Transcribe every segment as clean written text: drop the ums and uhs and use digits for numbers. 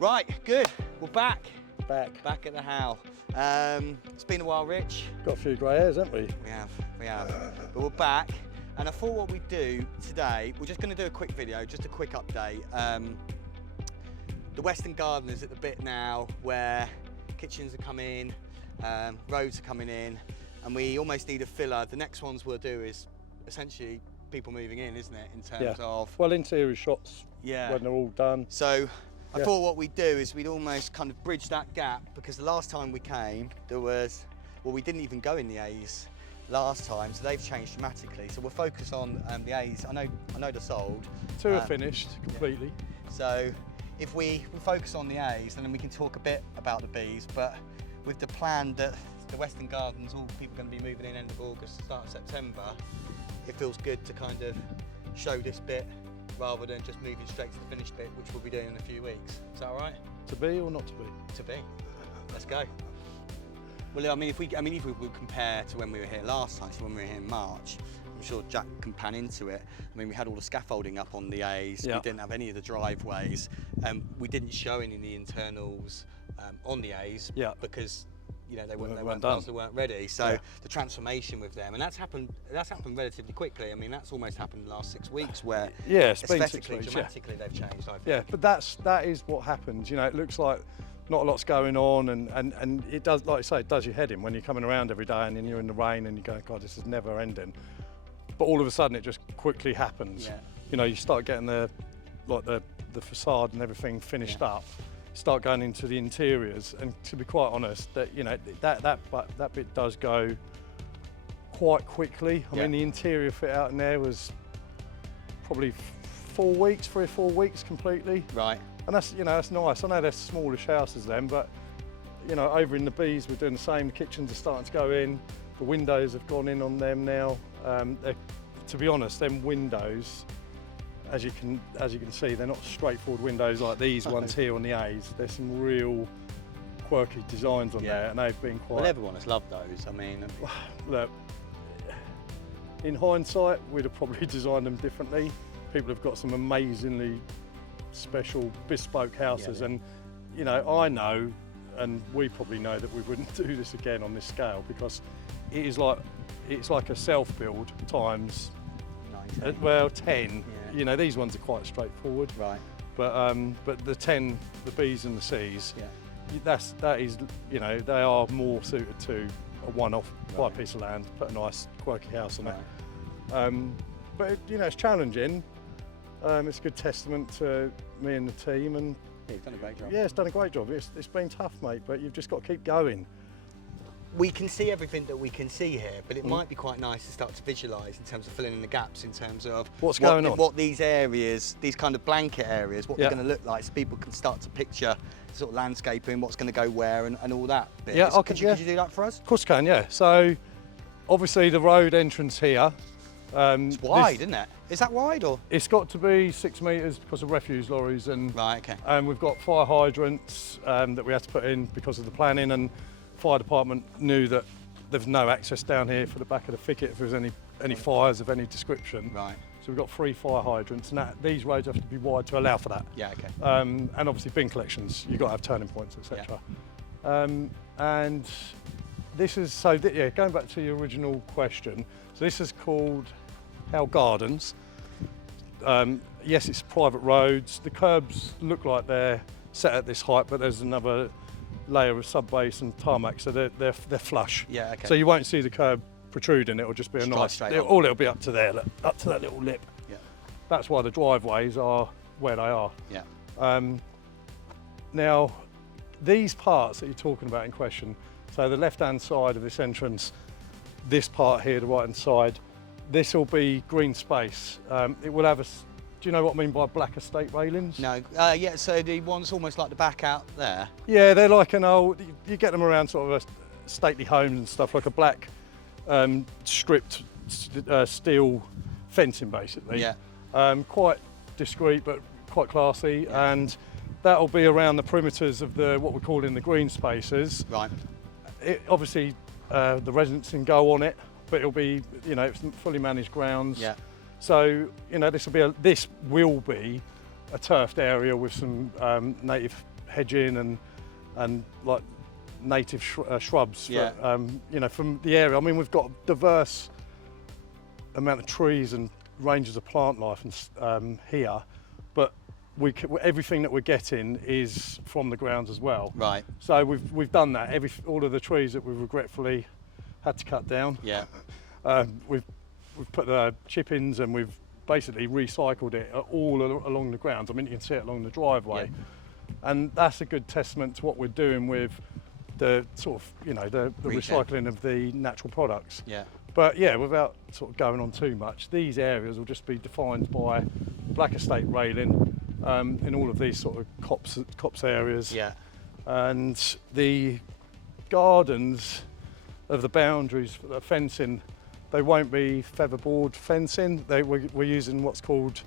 Right, good. We're back. Back. Back at the How. It's been a while, Rich. Got a few grey hairs, haven't we? We have. But we're back. And I thought what we'd do today, we're just going to do a quick video, just a quick update. The Western Garden is at the bit now where kitchens are coming, roads are coming in, and we almost need a filler. The next ones we'll do is essentially people moving in, isn't it, in terms of... Well, interior shots when they're all done. So I thought what we'd do is we'd almost kind of bridge that gap, because the last time we came, there was, well, we didn't even go in the A's last time, so they've changed dramatically. So we'll focus on the A's. I know they're sold. Two are finished completely. Yeah. So if we focus on the A's, and then we can talk a bit about the B's, but with the plan that the Western Gardens, all people are going to be moving in end of August, start of September, it feels good to kind of show this bit rather than just moving straight to the finished bit, which we'll be doing in a few weeks. Is that all right? To be or not to be? To be. Let's go. Well, I mean, if we compare to when we were here last time, to when we were here in March, I'm sure Jack can pan into it. I mean, we had all the scaffolding up on the A's. We didn't have any of the driveways. We didn't show any of the internals on the A's because they weren't ready. So the transformation with them, and that's happened relatively quickly. I mean, that's almost happened in the last 6 weeks, where aesthetically, dramatically they've changed, I think. Yeah, but that is what happens. It looks like not a lot's going on, and it does, like I say, it does your head in when you're coming around every day and then you're in the rain and you go, God, this is never ending. But all of a sudden it just quickly happens. Yeah. You start getting the facade and everything finished up, start going into the interiors, and to be quite honest, that bit does go quite quickly. I mean, the interior fit out in there was probably 4 weeks, 3 or 4 weeks completely. Right. And that's that's nice. I know they're smallish houses then, but over in the B's we're doing the same. The kitchens are starting to go in. The windows have gone in on them now. To be honest, them windows, as you can see, they're not straightforward windows like these ones here on the A's. There's some real quirky designs on there, and they've been quite... Well, everyone has loved those. I mean... Look, in hindsight, we'd have probably designed them differently. People have got some amazingly special bespoke houses, and I know, and we probably know, that we wouldn't do this again on this scale, because it's like a self-build times 10. Yeah. These ones are quite straightforward, right? But the 10, the B's and the C's, that is they are more suited to a one-off, buy a piece of land, put a nice quirky house on it. But it's challenging. It's a good testament to me and the team, and you've done a great job. Yeah, it's done a great job. It's been tough, mate, but you've just got to keep going. We can see everything that we can see here, but it might be quite nice to start to visualise in terms of filling in the gaps, in terms of what's going on, what these areas, these kind of blanket areas, what they're going to look like, so people can start to picture sort of landscaping, what's going to go where, and all that bit. Yeah, could you do that for us? Of course I can, yeah. So obviously the road entrance here. It's wide, isn't it? Is that wide, or? It's got to be 6 metres because of refuse lorries, and we've got fire hydrants that we had to put in because of the planning, and fire department knew that there's no access down here for the back of the thicket if there was any fires of any description. Right. So we've got 3 fire hydrants, and these roads have to be wide to allow for that. Yeah, okay. And obviously bin collections, you've got to have turning points, etc. And this is, going back to your original question, so this is called How Gardens. Yes, it's private roads. The curbs look like they're set at this height, but there's another layer of subbase and tarmac, so they're flush. Yeah, okay. So you won't see the curb protruding. It'll just be it'll be up to there, up to that little lip. Yeah. That's why the driveways are where they are. Yeah. Now, these parts that you're talking about in question, so the left-hand side of this entrance, this part here, the right-hand side, this will be green space. It will have do you know what I mean by black estate railings? No. Yeah, so the ones almost like the back out there? Yeah, they're like an old, you get them around sort of stately homes and stuff, like a black stripped steel fencing, basically. Yeah. Quite discreet, but quite classy, and that'll be around the perimeters of what we're calling the green spaces. Right. Obviously, the residents can go on it, but it'll be, it's fully managed grounds. Yeah. So, this will be a turfed area with some native hedging and like native shrubs. Yeah. You know, from the area. I mean, we've got a diverse amount of trees and ranges of plant life and here, but everything that we're getting is from the grounds as well. Right. So we've done that. All of the trees that we've regretfully had to cut down. Yeah. We've put the chip-ins and we've basically recycled it all along the grounds. I mean, you can see it along the driveway, and that's a good testament to what we're doing with the sort of, you know, the recycling of the natural products. Yeah. But yeah, without sort of going on too much, these areas will just be defined by black estate railing in all of these sort of copse areas. Yeah. And the gardens of the boundaries for the fencing, they won't be featherboard fencing. We're using what's called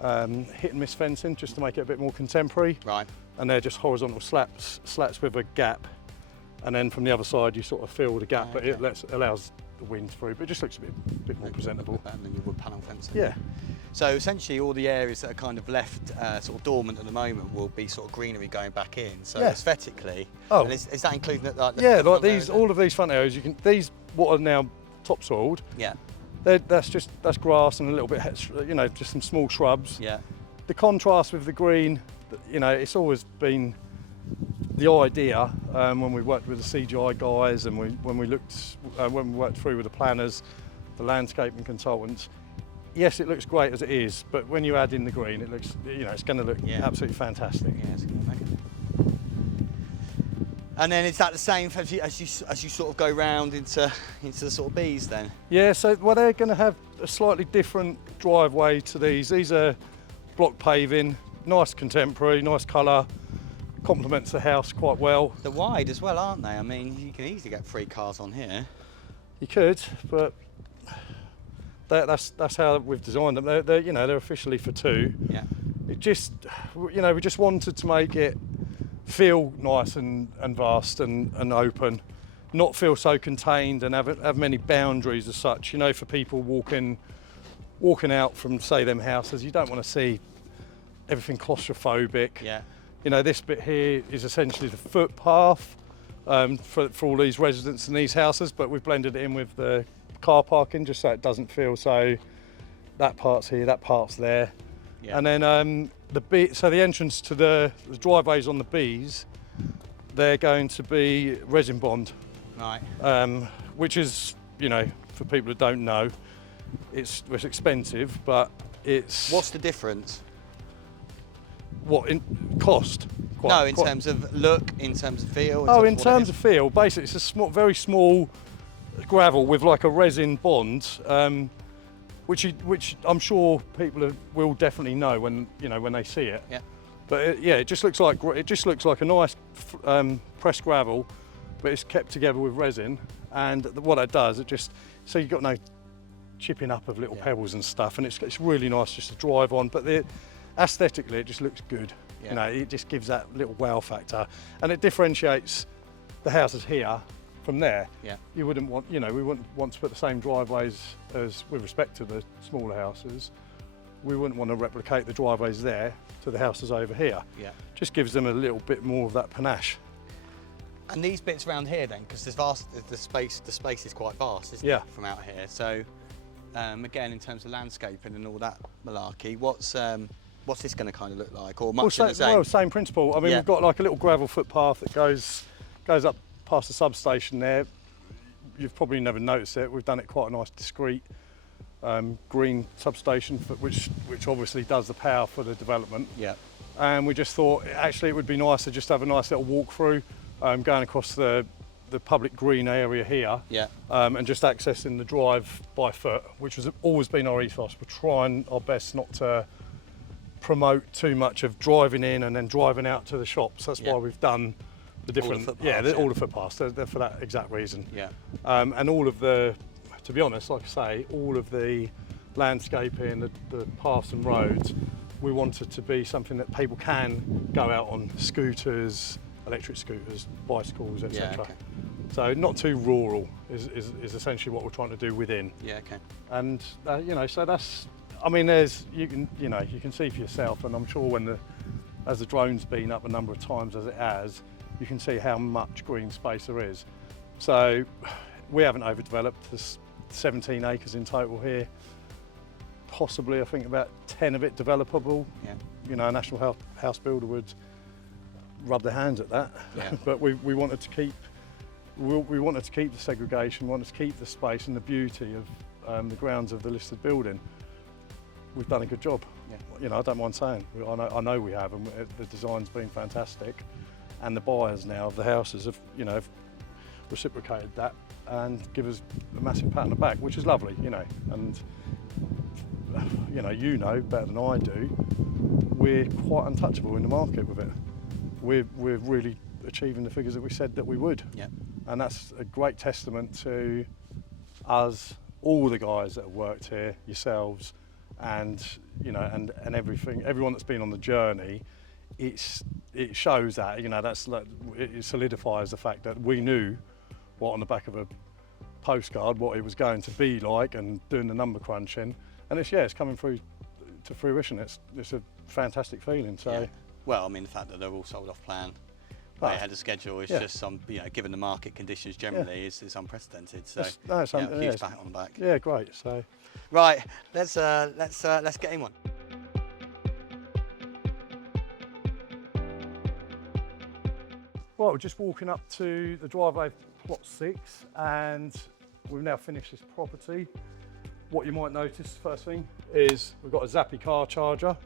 hit and miss fencing, just to make it a bit more contemporary. Right. And they're just horizontal slats with a gap, and then from the other side you sort of fill the gap, but it allows the wind through, but it just looks a bit more presentable. Better than your wood panel fencing. Yeah. So essentially all the areas that are kind of left sort of dormant at the moment will be sort of greenery going back in. So aesthetically, and is that including like like these, all of these front areas, these what are now topsoiled. Yeah. That's grass and a little bit, you know, just some small shrubs. Yeah. The contrast with the green, you know, it's always been the idea when we worked with the CGI guys and when we worked through with the planners, the landscaping consultants. Yes, it looks great as it is, but when you add in the green, it looks, you know, it's going to look absolutely fantastic. Yeah, it's going to make it. And then is that the same as you sort of go round into the sort of bees then? Yeah, so they're going to have a slightly different driveway to these. These are block paving, nice contemporary, nice colour, complements the house quite well. They're wide as well, aren't they? I mean, you can easily get 3 cars on here. You could, but that's how we've designed them. They're officially for 2. Yeah. It just, you know, we just wanted to make it feel nice and vast and open, not feel so contained and have many boundaries as such. You know, for people walking out from, say, them houses, you don't want to see everything claustrophobic. Yeah. You know, this bit here is essentially the footpath for all these residents in these houses, but we've blended it in with the car parking just so it doesn't feel so that part's here, that part's there. Yeah. And then so the entrance to the driveways on the bees, they're going to be resin bond. Right. Which is, you know, for people who don't know, it's expensive, but it's... What's the difference? What, in cost? In terms of look, in terms of feel? In terms of feel, basically it's a very small gravel with like a resin bond, which I'm sure people will definitely know when they see it. Yeah. But it just looks like a nice pressed gravel, but it's kept together with resin. And what that does, so you've got no chipping up of little pebbles and stuff, and it's really nice just to drive on. But aesthetically, it just looks good. Yeah. You know, it just gives that little wow factor, and it differentiates the houses here from there. Yeah. We wouldn't want to put the same driveways as with respect to the smaller houses. We wouldn't want to replicate the driveways there to the houses over here. Yeah. Just gives them a little bit more of that panache. And these bits around here then, because the space is quite vast, isn't it, from out here? So again, in terms of landscaping and all that malarkey, what's this going to kind of look like, or much the same? Well, same principle. I mean, we've got like a little gravel footpath that goes up past the substation there. You've probably never noticed it. We've done it quite a nice, discreet green substation, which obviously does the power for the development. Yeah. And we just thought actually it would be nice to just have a nice little walk through, going across the public green area here. Yeah. And just accessing the drive by foot, which has always been our ethos. We're trying our best not to promote too much of driving in and then driving out to the shops. That's why we've done the different, all the footpaths. They're for that exact reason. Yeah. And all of the, to be honest, like I say, all of the landscaping, the paths and roads, we want it to be something that people can go out on: scooters, electric scooters, bicycles, etc. Yeah, okay. So not too rural is essentially what we're trying to do within. Yeah. Okay. And so that's, I mean, you can see for yourself, and I'm sure when as the drone's been up a number of times as it has, you can see how much green space there is. So we haven't overdeveloped. There's 17 acres in total here. Possibly, I think about 10 of it developable. Yeah. You know, a national house builder would rub their hands at that. Yeah. But we wanted to keep the segregation, we wanted to keep the space and the beauty of the grounds of the listed building. We've done a good job. Yeah. You know, I don't mind saying. I know we have, and the design's been fantastic. And the buyers now of the houses have, you know, have reciprocated that and give us a massive pat on the back, which is lovely, you know. And you know better than I do, we're quite untouchable in the market with it. We're really achieving the figures that we said that we would. Yep. And that's a great testament to us, all the guys that have worked here, yourselves, and you know, and everything, everyone that's been on the journey. It shows that, you know, it solidifies the fact that we knew what on the back of a postcard what it was going to be like, and doing the number crunching, and it's coming through to fruition. It's a fantastic feeling. So, yeah. Well, I mean, the fact that they're all sold off plan, way ahead of schedule, is just some, you know, given the market conditions generally, is unprecedented. So, huge pat on the back. Yeah, great. So, right, let's get in one. Right, we're just walking up to the driveway of plot 6, and we've now finished this property. What you might notice, first thing, is we've got a Zappi car charger.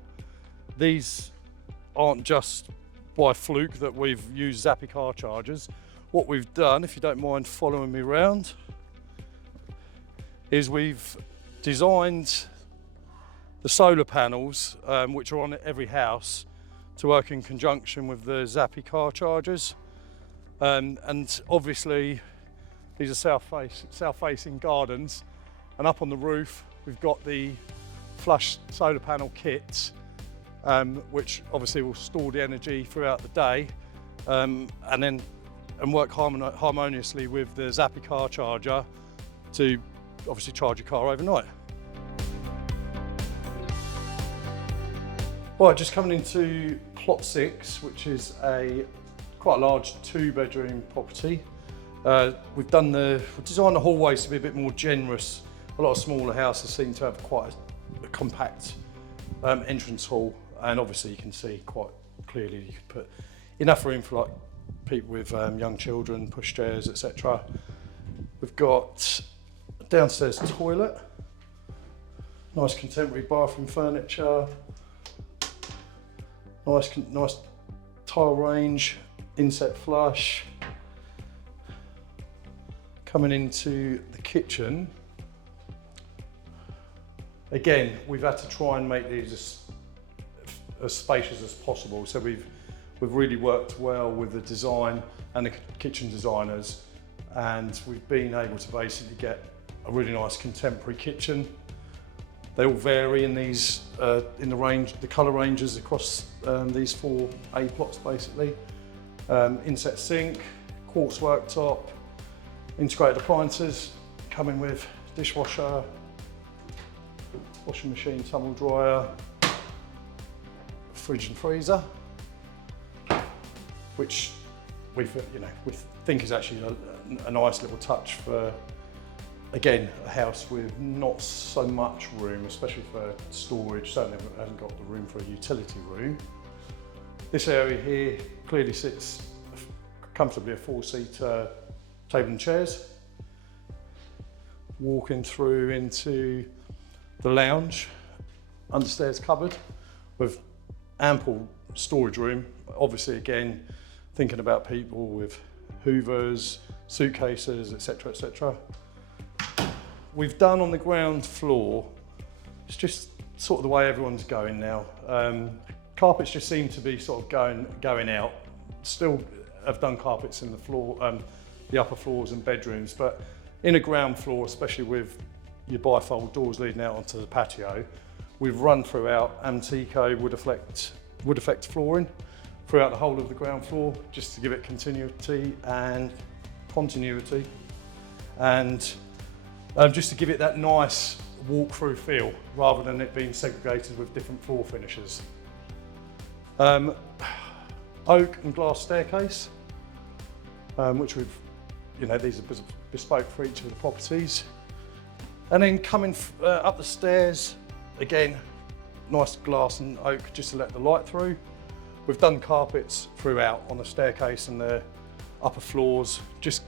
These aren't just by fluke that we've used Zappi car chargers. What we've done, if you don't mind following me around, is we've designed the solar panels, which are on every house, to work in conjunction with the Zappi car chargers. And obviously these are south-facing gardens, and up on the roof we've got the flush solar panel kits, which obviously will store the energy throughout the day, and work harmoniously with the Zappi car charger to obviously charge your car overnight. Right, just coming into plot 6, which is quite a large 2-bedroom property. We've designed the hallways to be a bit more generous. A lot of smaller houses seem to have quite a compact entrance hall, and obviously you can see quite clearly you could put enough room for like people with young children, pushchairs, etc. We've got a downstairs toilet, nice contemporary bathroom furniture, nice tile range, inset flush. Coming into the kitchen, again, we've had to try and make these as spacious as possible. So we've really worked well with the design and the kitchen designers, and we've been able to basically get a really nice contemporary kitchen. They all vary in these in the colour ranges across these 4 A plots basically. Inset sink, quartz worktop, integrated appliances, coming with dishwasher, washing machine, tumble dryer, fridge and freezer, which we think is actually a nice little touch for, again, a house with not so much room, especially for storage. Certainly hasn't got the room for a utility room. This area here clearly sits comfortably a 4-seater table and chairs. Walking through into the lounge, understairs cupboard with ample storage room. Obviously, again, thinking about people with hoovers, suitcases, etc., etc. We've done on the ground floor, it's just sort of the way everyone's going now. Carpets just seem to be sort of going out. Still have done carpets in the floor, the upper floors and bedrooms, but in a ground floor, especially with your bifold doors leading out onto the patio, we've run throughout Antico wood effect flooring throughout the whole of the ground floor, just to give it continuity and continuity, and just to give it that nice walk-through feel, rather than it being segregated with different floor finishes. Oak and glass staircase, which we've, these are bespoke for each of the properties. And then coming up the stairs, again, nice glass and oak just to let the light through. We've done carpets throughout on the staircase and the upper floors, just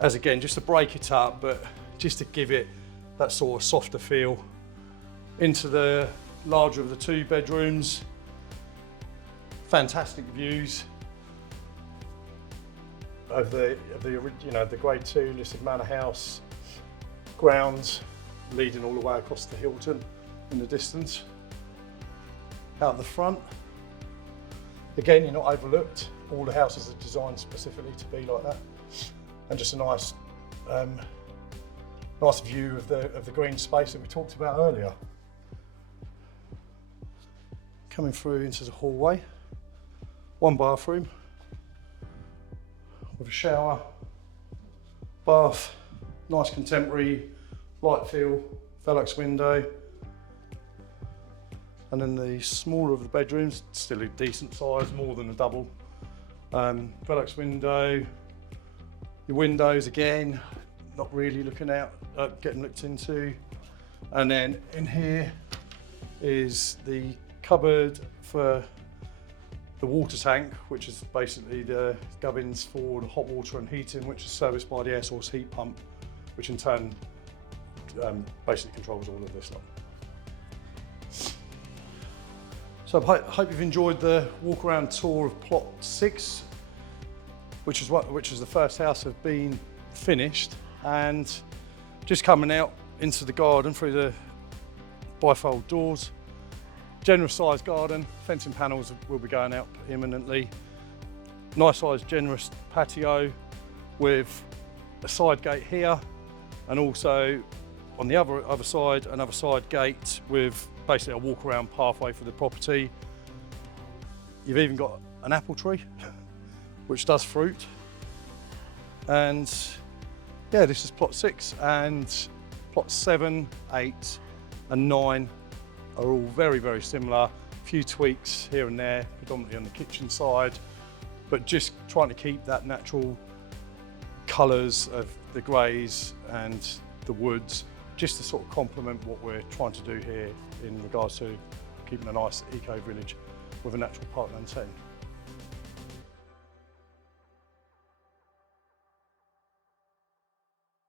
to break it up, but just to give it that sort of softer feel. Into the larger of the 2 bedrooms, fantastic views of the Grade 2 listed manor house grounds, leading all the way across to Hilton in the distance. Out the front, again, you're not overlooked. All the houses are designed specifically to be like that, and just a nice view of the green space that we talked about earlier. Coming through into the hallway, 1 bathroom with a shower, bath, nice contemporary light feel, Velux window. And then the smaller of the bedrooms, still a decent size, more than a double. Velux window, your windows again, not really looking out, getting looked into. And then in here is the cupboard for the water tank, which is basically the gubbins for the hot water and heating, which is serviced by the air source heat pump, which in turn basically controls all of this lot. So I hope you've enjoyed the walk around tour of plot 6, which is the first house have been finished, and just coming out into the garden through the bifold doors. Generous sized garden, fencing panels will be going out imminently. Nice sized generous patio with a side gate here, and also on the other side, another side gate with basically a walk around pathway for the property. You've even got an apple tree, which does fruit. And yeah, this is plot 6, and plots 7, 8 and 9 are all very, very similar. A few tweaks here and there, predominantly on the kitchen side, but just trying to keep that natural colours of the greys and the woods, just to sort of complement what we're trying to do here in regards to keeping a nice eco village with a natural parkland setting.